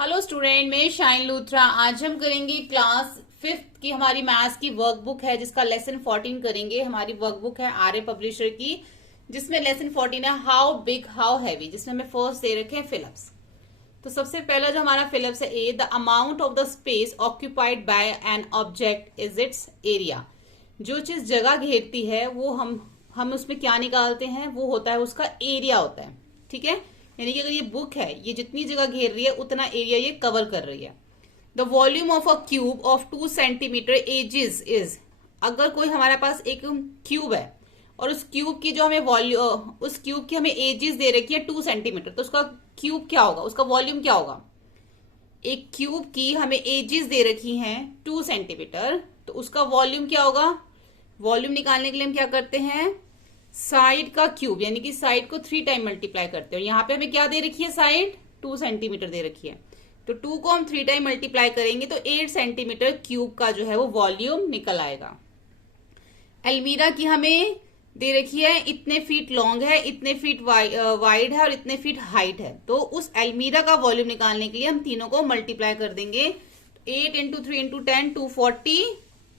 Hello student, मैं shine Luthra. आज हम करेंगे क्लास 5th की हमारी मैथ्स की वर्कबुक है, जिसका लेसन 14 करेंगे। हमारी वर्कबुक है आर्य पब्लिशर की, जिसमें लेसन 14 है हाउ बिग हाउ हैवी, जिसमें हमें फर्स्ट दे रखे हैं फिलअप्स। तो सबसे पहला जो हमारा फिलअप्स है a, the amount of the space occupied by an object is its area. जो चीज जगह घेरती है वो हम उसमें क्या निकालते हैं, वो होता है उसका एरिया होता है। ठीक है, यानी कि अगर ये बुक है, ये जितनी जगह घेर रही है उतना एरिया ये कवर कर रही है। The volume of a cube of 2 centimetre edges is, अगर कोई हमारे पास एक क्यूब है और उस क्यूब की जो हमें उस क्यूब की हमें एजेस दे रखी है 2 सेंटीमीटर, तो उसका क्यूब क्या होगा, उसका वॉल्यूम क्या होगा। एक क्यूब की हमें एजेस दे रखी हैं 2 सेंटीमीटर, तो उसका वॉल्यूम क्या होगा। वॉल्यूम निकालने के लिए हम क्या करते हैं, साइड का क्यूब यानी कि साइड को 3 टाइम मल्टीप्लाई करते हैं। यहाँ पे हमें क्या दे रखी है, साइड 2 सेंटीमीटर दे रखी है, तो 2 को हम 3 टाइम मल्टीप्लाई करेंगे तो 8 सेंटीमीटर क्यूब का जो है वो वॉल्यूम निकल आएगा। अलमीरा की हमें दे रखी है इतने फीट लॉन्ग है, इतने फीट वाइड है और इतने फीट हाइट है। तो उस अलमीरा का वॉल्यूम निकालने के लिए हम तीनों को मल्टीप्लाई कर देंगे। 8 इंटू 3 इंटू 10 240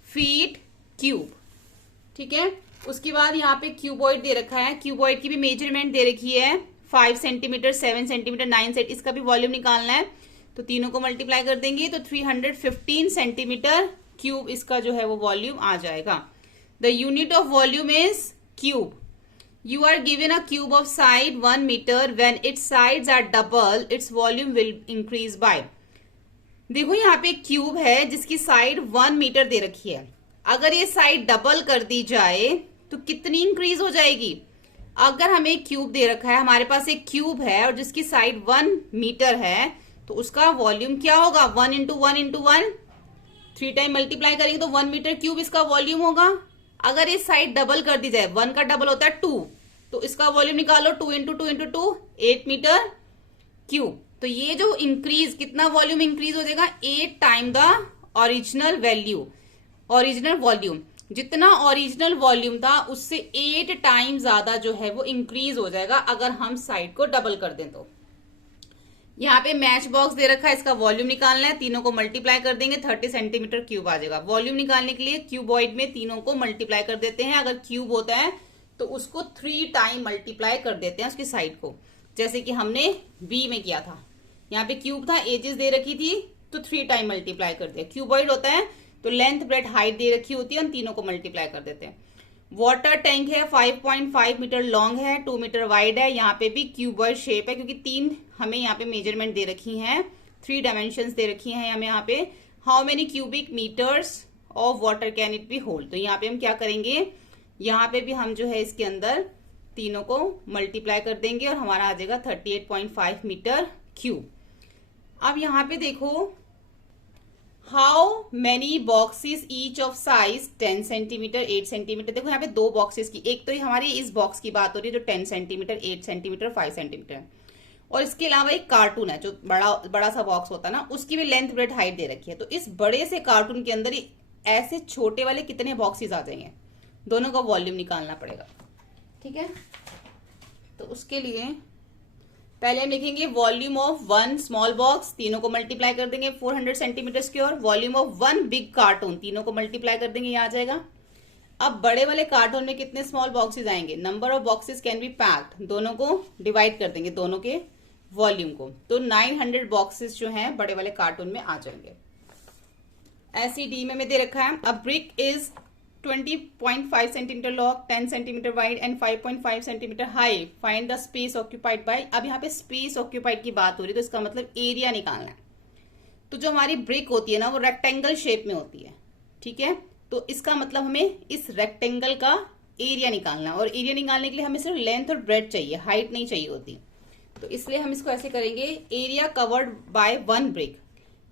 फीट क्यूब। ठीक है, उसके बाद यहाँ पे क्यूबॉइड दे रखा है, क्यूबॉइड की भी मेजरमेंट दे रखी है 5 सेंटीमीटर 7 सेंटीमीटर 9 सेंट, इसका भी वॉल्यूम निकालना है। तो तीनों को मल्टीप्लाई कर देंगे तो 315 सेंटीमीटर क्यूब इसका जो है वो वॉल्यूम आ जाएगा। The unit of volume is cube. You are given a cube of side 1 metre, when its sides are double its volume will increase by. देखो यहाँ पे क्यूब है जिसकी साइड 1 मीटर दे रखी है, अगर ये साइड डबल कर दी जाए तो कितनी इंक्रीज हो जाएगी। अगर हमें एक क्यूब दे रखा है, हमारे पास एक क्यूब है और जिसकी साइड 1 मीटर है, तो उसका वॉल्यूम क्या होगा, 1 इंटू 1 इंटू 1, 3 टाइम मल्टीप्लाई करेंगे तो 1 मीटर क्यूब इसका वॉल्यूम होगा। अगर ये साइड डबल कर दी जाए, 1 का डबल होता है 2, तो इसका वॉल्यूम निकालो 2 इंटू 2 इंटू 2, 8 मीटर क्यूब। तो ये जो इंक्रीज, कितना वॉल्यूम इंक्रीज हो जाएगा, 8 time the original value, original volume. जितना ओरिजिनल वॉल्यूम था उससे 8 टाइम ज्यादा जो है वो इंक्रीज हो जाएगा अगर हम साइड को डबल कर दें। तो यहाँ पे मैच बॉक्स दे रखा है, इसका वॉल्यूम निकालना है, तीनों को मल्टीप्लाई कर देंगे 30 सेंटीमीटर क्यूब आ जाएगा। वॉल्यूम निकालने के लिए क्यूबॉइड में तीनों को मल्टीप्लाई कर देते हैं। अगर क्यूब होता है तो उसको 3 टाइम मल्टीप्लाई कर देते हैं उसकी साइड को, जैसे कि हमने बी में किया था। यहाँ पे क्यूब था, एजेस दे रखी थी, तो 3 टाइम मल्टीप्लाई कर दिया। क्यूबॉइड होता है तो लेंथ ब्रेड हाइट दे रखी होती है, हम तीनों को मल्टीप्लाई कर देते हैं। वाटर टैंक है 5.5 मीटर लॉन्ग है, 2 मीटर वाइड है। यहाँ पे भी क्यूबॉइड शेप है क्योंकि 3 हमें यहाँ पे मेजरमेंट दे रखी हैं, 3 डायमेंशंस दे रखी हैं हमें यहाँ पे। How many cubic metres of water can it be hold. तो यहाँ पे हम क्या करेंगे, यहाँ पे भी हम जो है इसके अंदर तीनों को मल्टीप्लाई कर देंगे और हमारा आ जाएगा 38.5 मीटर क्यूब। अब यहाँ पे देखो, how many boxes each of size 10 centimetre 8 centimetre. देखो यहाँ पे 2 बॉक्सेस की, एक तो हमारी इस बॉक्स की बात हो रही है जो 10 सेंटीमीटर 8 सेंटीमीटर 5 सेंटीमीटर, और इसके अलावा एक कार्टून है जो बड़ा सा बॉक्स होता है ना, उसकी भी लेंथ ब्रेड हाइट दे रखी है। तो इस बड़े से कार्टून के अंदर ऐसे छोटे वाले कितने बॉक्सेस आ जाएंगे, दोनों का वॉल्यूम निकालना पड़ेगा। ठीक है, तो उसके लिए पहले हम लिखेंगे वॉल्यूम ऑफ 1 स्मॉल बॉक्स, तीनों को मल्टीप्लाई कर देंगे 400 centimetre square. Volume of 1 big cartoon, तीनों को मल्टीप्लाई कर देंगे, यहाँ आ जाएगा। अब बड़े वाले कार्टून में कितने स्मॉल बॉक्सेस आएंगे, number of boxes can be packed, दोनों को डिवाइड कर देंगे दोनों के वॉल्यूम को, तो 900 बॉक्सेस जो हैं बड़े वाले कार्टून में आ जाएंगे। ऐसी डी में दे रखा है, अ brick is 20.5 centimetre long, 10 centimetre wide and 5.5 centimetre high, find the space occupied bye. अब यहाँ पे स्पेस ऑक्यूपाइड की बात हो रही है तो इसका मतलब एरिया निकालना है। तो जो हमारी ब्रिक होती है ना वो रेक्टेंगल शेप में होती है। ठीक है, तो इसका मतलब हमें इस रेक्टेंगल का एरिया निकालना है, और एरिया निकालने के लिए हमें सिर्फ लेंथ और ब्रेड चाहिए, हाइट नहीं चाहिए होती। तो इसलिए हम इसको ऐसे करेंगे, area covered by 1 brick,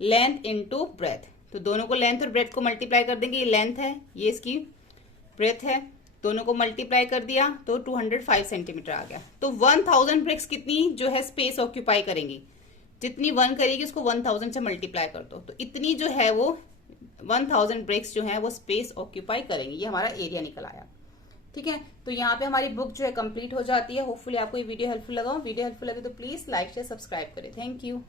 length into breadth. तो दोनों को लेंथ और ब्रेथ को मल्टीप्लाई कर देंगे, ये लेंथ है ये इसकी ब्रेथ है, दोनों को मल्टीप्लाई कर दिया तो 205 सेंटीमीटर आ गया। तो 1000 ब्रिक्स कितनी जो है स्पेस ऑक्यूपाई करेंगी, जितनी 1 करेगी उसको 1000 से मल्टीप्लाई कर दो, तो इतनी जो है वो 1000 ब्रिक्स जो है वो स्पेस ऑक्यूपाई करेंगी। ये हमारा एरिया निकल आया। ठीक है, तो यहाँ पे हमारी बुक जो है कंप्लीट हो जाती है। होपफुली आपको ये वीडियो हेल्पफुल लगा हो। वीडियो हेल्पफुल लगे तो प्लीज लाइक शेयर सब्सक्राइब करें। Thank you.